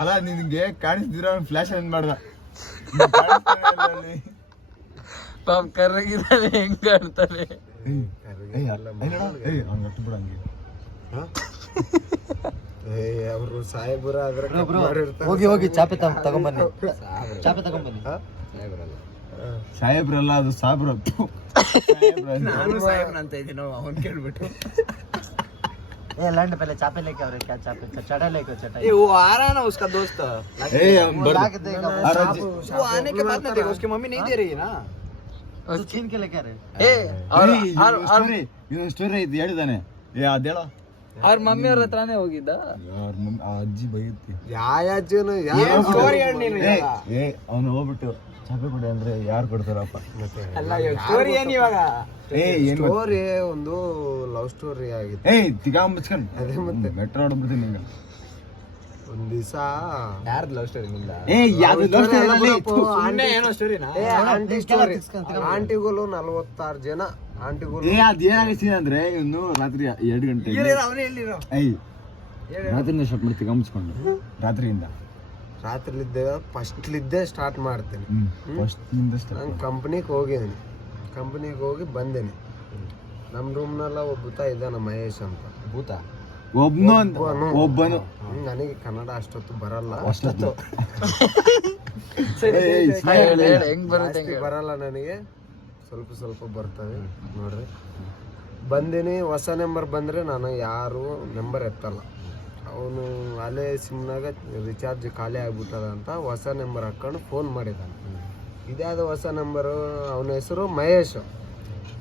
ಅಲ್ಲ ನಿನ್ಗೆ ಕಾಣಿಸ್ತಿದ್ರ flash on ಮಾಡ್ದ ಪಾಪ ಕರ್ರಗಿದ್ದಾನೆ ಹೆಂಗ್ ಕಾಣ್ತಾನೆ. ಅವರು ಸಾಹೇಬ್ರ ಆದ್ರೆ ಹೋಗಿ ಚಾಪೆ ತಗೊಂಬನ್ನಿ. ಚಾಪೆ ತಗೊಂಬನ್ನಿ. ಸಾಹೇಬ್ರಲ್ಲ ಅದು ಸಾಬ್ರ. ನಾನು ಸಾಹೇಬ್ರ ಅಂತ ಇದ್ದೀನಿ ಅವನ್ ಕೇಳ್ಬಿಟ್ಟು. लैंड पहले चापे लेके और क्या चापे चटा लेके चटा वो आ रहा है ना उसका दोस्त. वो आने के बाद ना देखो उसकी मम्मी नहीं दे रही है ना. तो छीन के लेके आ रहे. ಇದೊಂದು ಸ್ಟೋರಿ ಐತಿ ಹೇಳಿದಾನೆ. ಅದೇಳ ಅವ್ರ ಮಮ್ಮಿ ಅವ್ರ ಹತ್ರನೇ ಹೋಗಿದ್ದ. ಅಜ್ಜಿ ಬೈಯುತ್ತೆ. ಯಾಯಜ್ಜನು ಅವನು ಹೋಗ್ಬಿಟ್ಟು ಚಾಪೆ ಕೊಡಿ ಅಂದ್ರೆ ಯಾರು ಕೊಡ್ತಾರಪ್ಪ. ಸ್ಟೋರಿ ಏನ್ ಇವಾಗ? ಸ್ಟೋರಿ ಒಂದು ಲವ್ ಸ್ಟೋರಿ ಆಗಿತ್ತು. ತಿಗಾಂಬಿಸ್ಕೊಂಡು ಅದೇ ಮತ್ತೆ ಮೆಟ್ರೋ ನೋಡ್ಬಿಡ್ತೀನಿ ನಿಂಗೆ ಒಂದ್ ದಿವಸ ಯಾರ್ದು ಲವ್ ಸ್ಟೋರಿ ನಿಂದ? ಏನೋ ಸ್ಟೋರಿನಾ? ಆಂಟಿಗಳು 46 ಜನ ಆಂಟಿಗಳು. ಅದೇನಾಗೈತಿ ಅಂದ್ರೆ ಇನ್ನು ರಾತ್ರಿ 2 ಗಂಟೆ ರಾತ್ರಿಯಿಂದ ಸ್ಟಾರ್ಟ್ ಮಾಡಿ ತಿಗಾಂಬಿಸ್ಕೊಂಡು ರಾತ್ರಿಯಿಂದ ಫಸ್ಟ್ಲಿದ್ದೆ ಸ್ಟಾರ್ಟ್ ಮಾಡ್ತೀನಿ. ನಾನು ಕಂಪ್ನಿಗೆ ಹೋಗಿ ಬಂದೇನಿ. ನಮ್ಮ ರೂಮ್ನೆಲ್ಲ ಒಬ್ಬ ಇದ್ದಾನ ಮಹೇಶ್ ಅಂತ. ಭೂತ ಒಬ್ಬನು ನನಗೆ ಕನ್ನಡ ಅಷ್ಟೊತ್ತು ಬರಲ್ಲ. ಬರಲ್ಲ ನನಗೆ, ಸ್ವಲ್ಪ ಬರ್ತವೆ ನೋಡ್ರಿ. ಬಂದಿನಿ. ಹೊಸ ನಂಬರ್ ಬಂದ್ರೆ ನಾನು ಯಾರು ನಂಬರ್ ಎತ್ತಲ್ಲ. ಅವನು ಅಲ್ಲೇ ಸಿಮ್ನಾಗ ರಿಚಾರ್ಜ್ ಖಾಲಿ ಆಗ್ಬಿಟ್ಟದ ಅಂತ ಹೊಸ ನಂಬರ್ ಹಾಕೊಂಡು ಫೋನ್ ಮಾಡಿದ್ದಾನೆ. ಇದ್ಯಾವುದು ಹೊಸ ನಂಬರು? ಅವನ ಹೆಸರು ಮಹೇಶ್.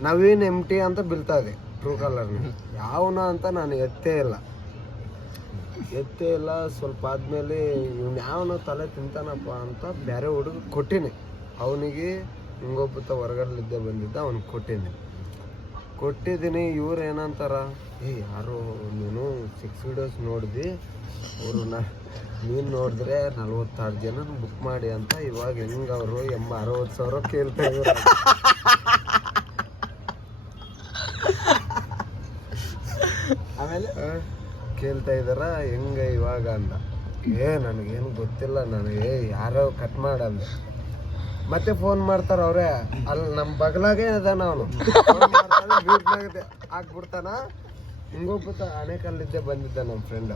ನವೀನ್ MT ಅಂತ ಬೀಳ್ತಾ ಇದೆ ಟ್ರೂ ಕಾಲರ್ನ. ಯಾವನ ಅಂತ ನಾನು ಎತ್ತೇ ಇಲ್ಲ. ಸ್ವಲ್ಪ ಆದ್ಮೇಲೆ ಇವ್ನು ಯಾವನ ತಲೆ ತಿಂತಾನಪ್ಪ ಅಂತ ಬೇರೆ ಹುಡುಗ ಕೊಟ್ಟಿನಿ. ಅವನಿಗೆ ಹಿಂಗೊಬ್ಬ ಹೊರಗಡೆಲಿದ್ದೆ ಬಂದಿದ್ದ, ಅವ್ನಿಗೆ ಕೊಟ್ಟಿದ್ದೀನಿ. ಇವ್ರು ಏನಂತಾರ, ಯಾರು ನೀನು 6 ವಿಡಿಯೋಸ್ ನೋಡಿದಿ, ಅವರು ನೀನು ನೋಡಿದ್ರೆ 46 ಜನ ಬುಕ್ ಮಾಡಿ ಅಂತ. ಇವಾಗ ಹೆಂಗ ಅವರು 60,000 ಕೇಳ್ತಾ ಇದ್ದಾರೆ. ಆಮೇಲೆ ಕೇಳ್ತಾ ಇದಾರ ಹೆಂಗ ಇವಾಗ ಅಂದ. ನನಗೇನು ಗೊತ್ತಿಲ್ಲ, ನನಗೆ ಯಾರೋ ಕಟ್ ಮಾಡಂದ. ಮತ್ತೆ ಫೋನ್ ಮಾಡ್ತಾರ ಅವ್ರೆ. ಅಲ್ಲಿ ನಮ್ಮ ಬಗಲಾಗೆ ಇದಾನ ಅವನು. ಹಾಕ್ಬಿಡ್ತಾನ. ಹಿಂಗೋಗ್ಬಿಟ್ಟ ಆನೆಕಲ್ಲಿದ್ದೆ ಬಂದಿದ್ದ ನಮ್ಮ ಫ್ರೆಂಡ್.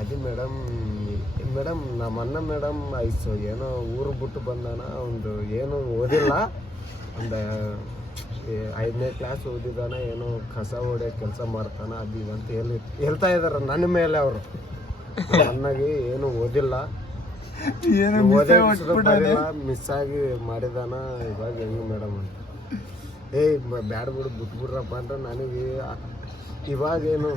ಅದು ಮೇಡಮ್ ನಮ್ಮ ಅಣ್ಣ ಮೇಡಮ್ ಐಸು ಏನೋ ಊರು ಬಿಟ್ಟು ಬಂದಾನ. ಒಂದು ಏನು ಓದಿಲ್ಲ, ಒಂದು 5ನೇ ಕ್ಲಾಸ್ ಓದಿದಾನ, ಏನೋ ಕಸ ಹೊಡೆಯೋ ಕೆಲಸ ಮಾಡ್ತಾನ, ಅದು ಇದಂತ ಹೇಳ್ತಾ ಇದಾರ ನನ್ನ ಮೇಲೆ ಅವರು. ನನಗೆ ಏನು ಓದಿಲ್ಲ, ಮಿಸ್ ಆಗಿ ಮಾಡಿದಾನ. ಇವಾಗ ಹೆಂಗೆ ಮೇಡಮ್ ಅಂತ. ಬ್ಯಾಡ ಬಿಡು ಬಿಟ್ಬಿಡ್ರಪ್ಪ ಅಂದ್ರೆ ನನಗೆ ಇವಾಗೇನು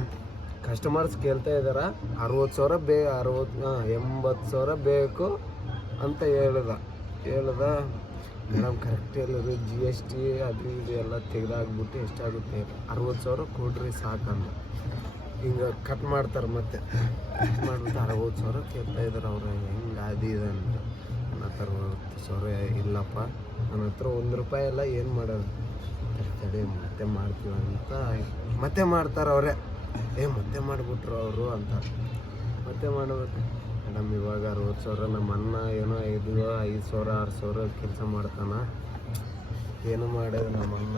ಕಸ್ಟಮರ್ಸ್ ಕೇಳ್ತಾ ಇದಾರ 80,000 ಬೇಕು ಅಂತ ಹೇಳ್ದ. ಮೇಡಮ್ ಕರೆಕ್ಟ್ ಹೇಳಿದ್ರು, GST ಅದು ಇದು ಎಲ್ಲ ತೆಗೆದಾಕ್ಬಿಟ್ಟು ಎಷ್ಟಾಗುತ್ತೆ 60,000 ಕೊಡ್ರಿ ಸಾಕಂದ. ಹಿಂಗೆ ಕಟ್ ಮಾಡ್ತಾರೆ. ಮತ್ತೆ ಕಟ್ ಮಾಡಿಬಿಟ್ಟು 60,000 ಕೇಳ್ತಾ ಇದ್ದಾರೆ ಅವ್ರು. ಹೆಂಗೆ ಅದು ಇದೆ ಅಂದ್ರೆ ನನ್ನ ಹತ್ರ 60,000 ಇಲ್ಲಪ್ಪ, ನನ್ನ ಹತ್ರ ₹1 ಎಲ್ಲ. ಏನು ಮಾಡೋದು ತಡೆ ಮತ್ತೆ ಮಾಡ್ತೀವಿ ಅಂತ ಮತ್ತೆ ಮಾಡ್ತಾರೆ ಅವರೇ. ಮತ್ತೆ ಮಾಡಿಬಿಟ್ರು ಅವರು ಅಂತ. ಮತ್ತೆ ಮಾಡಬೇಕು ಮೇಡಮ್ ಇವಾಗ 60,000. ನಮ್ಮ ಅಣ್ಣ ಏನೋ 5,000-6,000 ಕೆಲಸ ಮಾಡ್ತಾನೆ. ಏನು ಮಾಡೋದು, ನಮ್ಮ ಅಣ್ಣ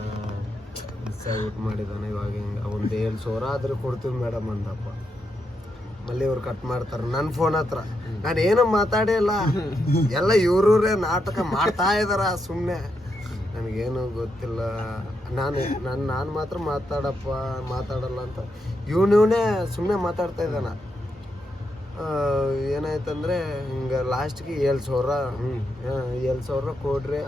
ಮಿಸ್ ಆಗಿಬಿಟ್ಟು ಮಾಡಿದ್ದಾನೆ. ಇವಾಗ ಹಿಂಗೆ ಒಂದು 7,000 ಆದರೂ ಕೊಡ್ತೀವಿ ಮೇಡಮ್ ಅಂದಪ್ಪ. ಮళ్ళీ ಇವ್ರು ಕಟ್ ಮಾಡ್ತಾರೆ ನನ್ನ ಫೋನ್ ಹತ್ರ. ನಾನು ಏನೂ ಮಾತಾಡೇ ಇಲ್ಲ, ಎಲ್ಲ ಇವ್ರೇ ನಾಟಕ ಮಾಡ್ತಾ ಇದಾರ ಸುಮ್ಮನೆ. ನನಗೇನು ಗೊತ್ತಿಲ್ಲ. ನಾನು ಮಾತ್ರ ಮಾತಾಡಲ್ಲ ಅಂತ ಇವನೇ ಸುಮ್ಮನೆ ಮಾತಾಡ್ತಾ ಇದ್ದಾನ. ಏನಾಯ್ತಂದ್ರೆ ಹಿಂಗೆ ಲಾಸ್ಟ್ಗೆ 7,000 ಕೊಡ್ರಿ